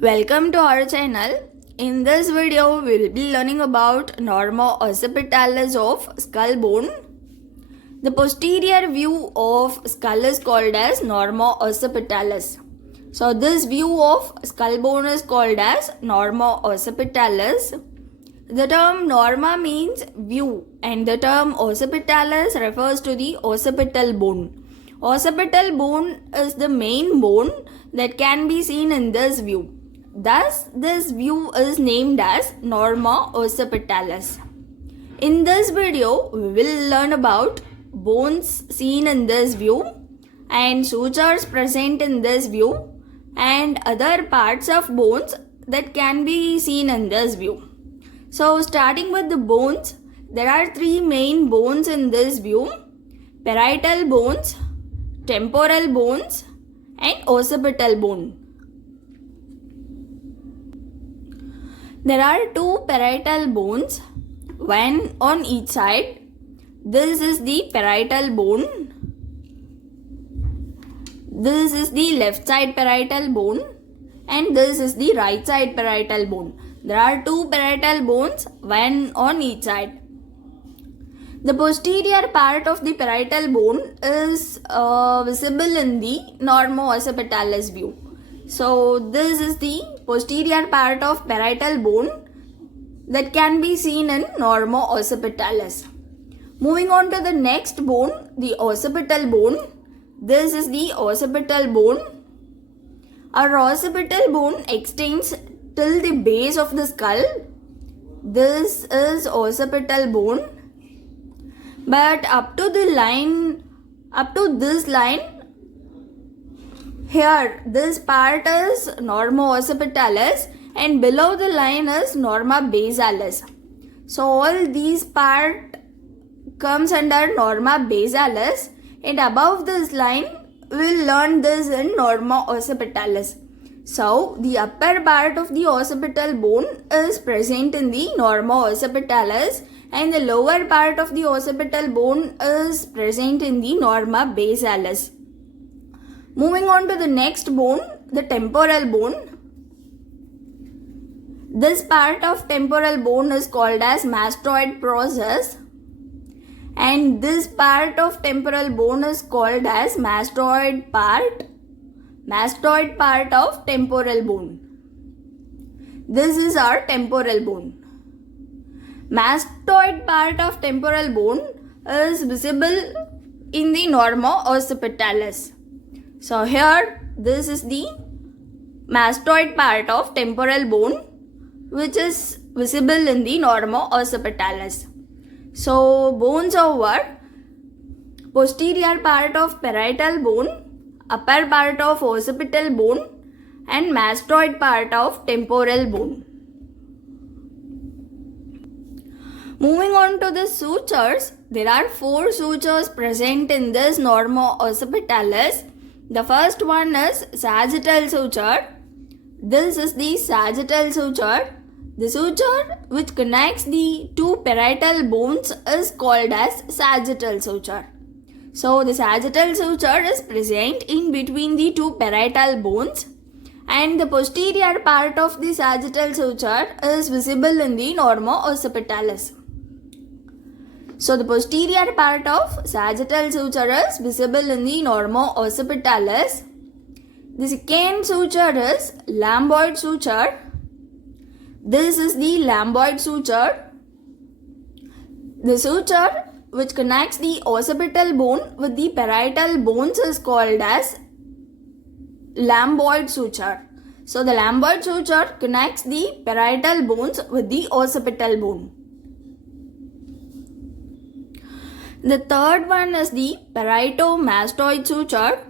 Welcome to our channel. In this video, we will be learning about norma occipitalis of skull bone. The posterior view of skull is called as norma occipitalis. So this view of skull bone is called as norma occipitalis. The term norma means view and the term occipitalis refers to the occipital bone. Occipital bone is the main bone that can be seen in this view. Thus, this view is named as norma occipitalis. In this video, we will learn about bones seen in this view and sutures present in this view and other parts of bones that can be seen in this view. So, starting with the bones, there are three main bones in this view: parietal bones, temporal bones, and occipital bone. There are two parietal bones, one on each side. This is the parietal bone. This is the left side parietal bone and this is the right side parietal bone. There are two parietal bones, one on each side. The posterior part of the parietal bone is visible in the norma occipitalis view. So this is the posterior part of parietal bone that can be seen in norma occipitalis. Moving on to the next bone, the occipital bone. This is the occipital bone. Our occipital bone extends till the base of the skull. This is occipital bone. But up to this line, here this part is norma occipitalis and below the line is norma basalis. So all these part comes under norma basalis and above this line we will learn this in norma occipitalis. So the upper part of the occipital bone is present in the norma occipitalis and the lower part of the occipital bone is present in the norma basalis. Moving on to the next bone, the temporal bone. This part of temporal bone is called as mastoid process and this part of temporal bone is called as mastoid part of temporal bone. This is our temporal bone. Mastoid part of temporal bone is visible in the norma occipitalis. So here this is the mastoid part of temporal bone which is visible in the norma occipitalis. So bones over posterior part of parietal bone, upper part of occipital bone and mastoid part of temporal bone. Moving on to the sutures, there are four sutures present in this norma occipitalis. The first one is sagittal suture. This is the sagittal suture. The suture which connects the two parietal bones is called as sagittal suture. So the sagittal suture is present in between the two parietal bones and the posterior part of the sagittal suture is visible in the norma occipitalis. So the posterior part of sagittal suture is visible in the norma occipitalis. The second suture is lambdoid suture. This is the lambdoid suture. The suture which connects the occipital bone with the parietal bones is called as lambdoid suture. So the lambdoid suture connects the parietal bones with the occipital bone. The third one is the parieto-mastoid suture.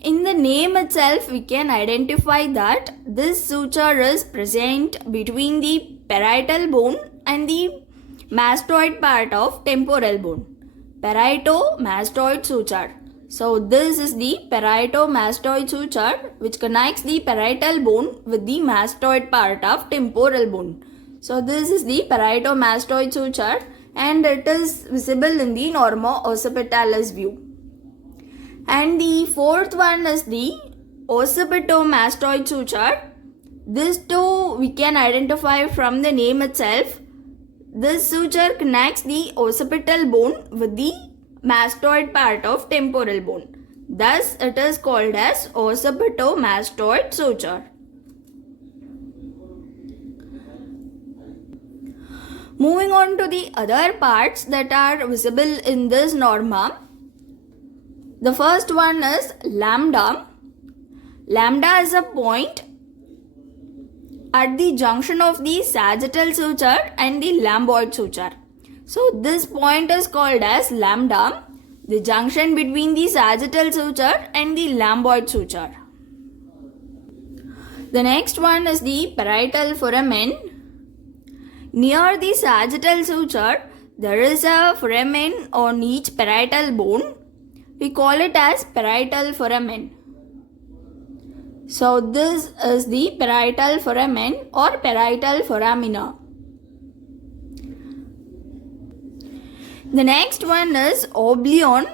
In the name itself, we can identify that this suture is present between the parietal bone and the mastoid part of temporal bone. Parieto-mastoid suture. So this is the parieto-mastoid suture which connects the parietal bone with the mastoid part of temporal bone. So this is the parieto-mastoid suture and it is visible in the norma occipitalis view. And the fourth one is the occipito-mastoid suture. This too we can identify from the name itself. This suture connects the occipital bone with the mastoid part of temporal bone. Thus, it is called as occipitomastoid suture. Moving on to the other parts that are visible in this norma. The first one is lambda. Lambda is a point at the junction of the sagittal suture and the lambdoid suture. So this point is called as lambda, the junction between the sagittal suture and the lambdoid suture. The next one is the parietal foramen. Near the sagittal suture, there is a foramen on each parietal bone. We call it as parietal foramen. So this is the parietal foramen or parietal foramina. The next one is oblion.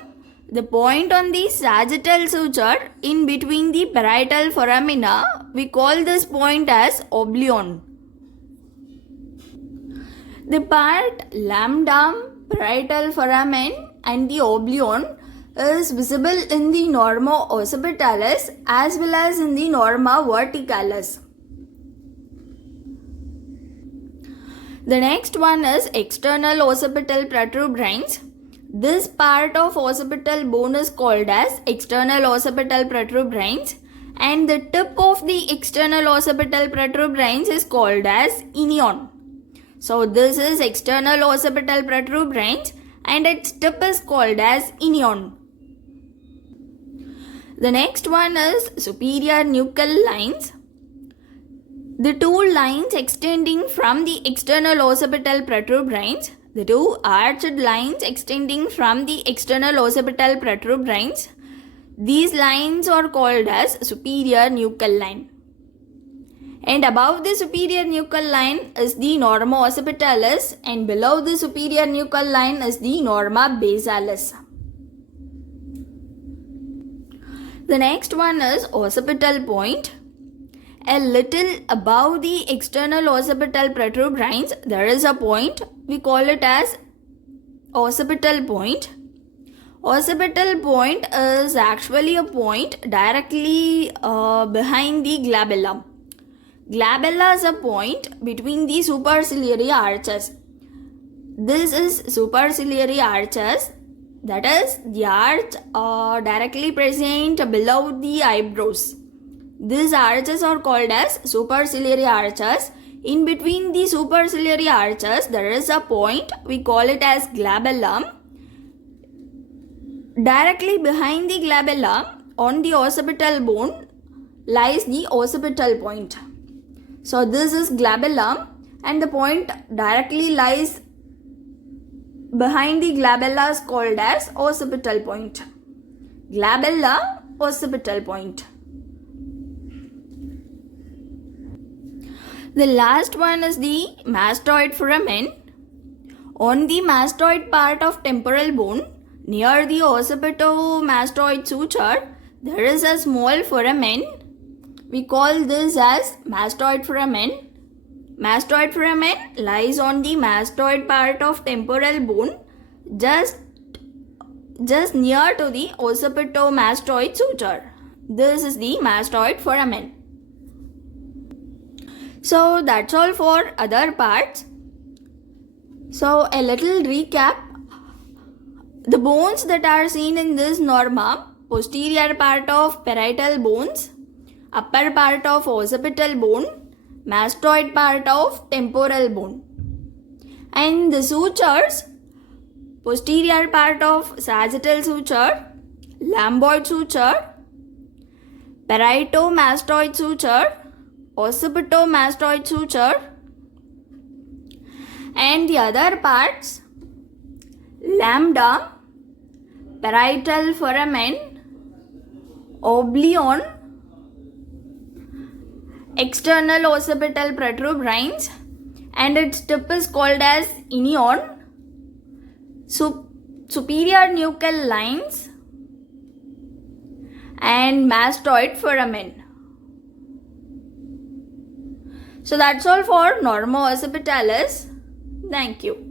The point on the sagittal suture in between the parietal foramina, we call this point as oblion. The part lambda, parietal foramen and the oblion is visible in the norma occipitalis as well as in the norma verticalis. The next one is external occipital protuberance. This part of occipital bone is called as external occipital protuberance, and the tip of the external occipital protuberance is called as inion. So this is external occipital protuberance and its tip is called as inion. The next one is superior nuchal lines. The two lines extending from the external occipital protuberance, the two arched lines extending from the external occipital protuberance, these lines are called as superior nuchal line. And above the superior nuchal line is the norma occipitalis, and below the superior nuchal line is the norma basalis. The next one is occipital point. A little above the external occipital protuberance, there is a point. We call it as occipital point. Occipital point is actually a point directly behind the glabella. Glabella is a point between the superciliary arches. This is superciliary arches, that is the arch directly present below the eyebrows. These arches are called as superciliary arches. In between the superciliary arches, there is a point. We call it as glabellum. Directly behind the glabella, on the occipital bone, lies the occipital point. So this is glabellum, and the point directly lies behind the glabella is called as occipital point. Glabella, occipital point. The last one is the mastoid foramen. On the mastoid part of temporal bone, near the occipitomastoid suture, there is a small foramen. We call this as mastoid foramen. Mastoid foramen lies on the mastoid part of temporal bone, just near to the occipitomastoid suture. This is the mastoid foramen. So that's all for other parts. So a little recap. The bones that are seen in this norma: posterior part of parietal bones, upper part of occipital bone, mastoid part of temporal bone. And the sutures: posterior part of sagittal suture, lambdoid suture, parieto-mastoid suture, occipito-mastoid suture, and the other parts: lambda, parietal foramen, oblion, external occipital protuberance, and its tip is called as inion, superior nuchal lines, and mastoid foramen. So that's all for normo occipitalis. Thank you.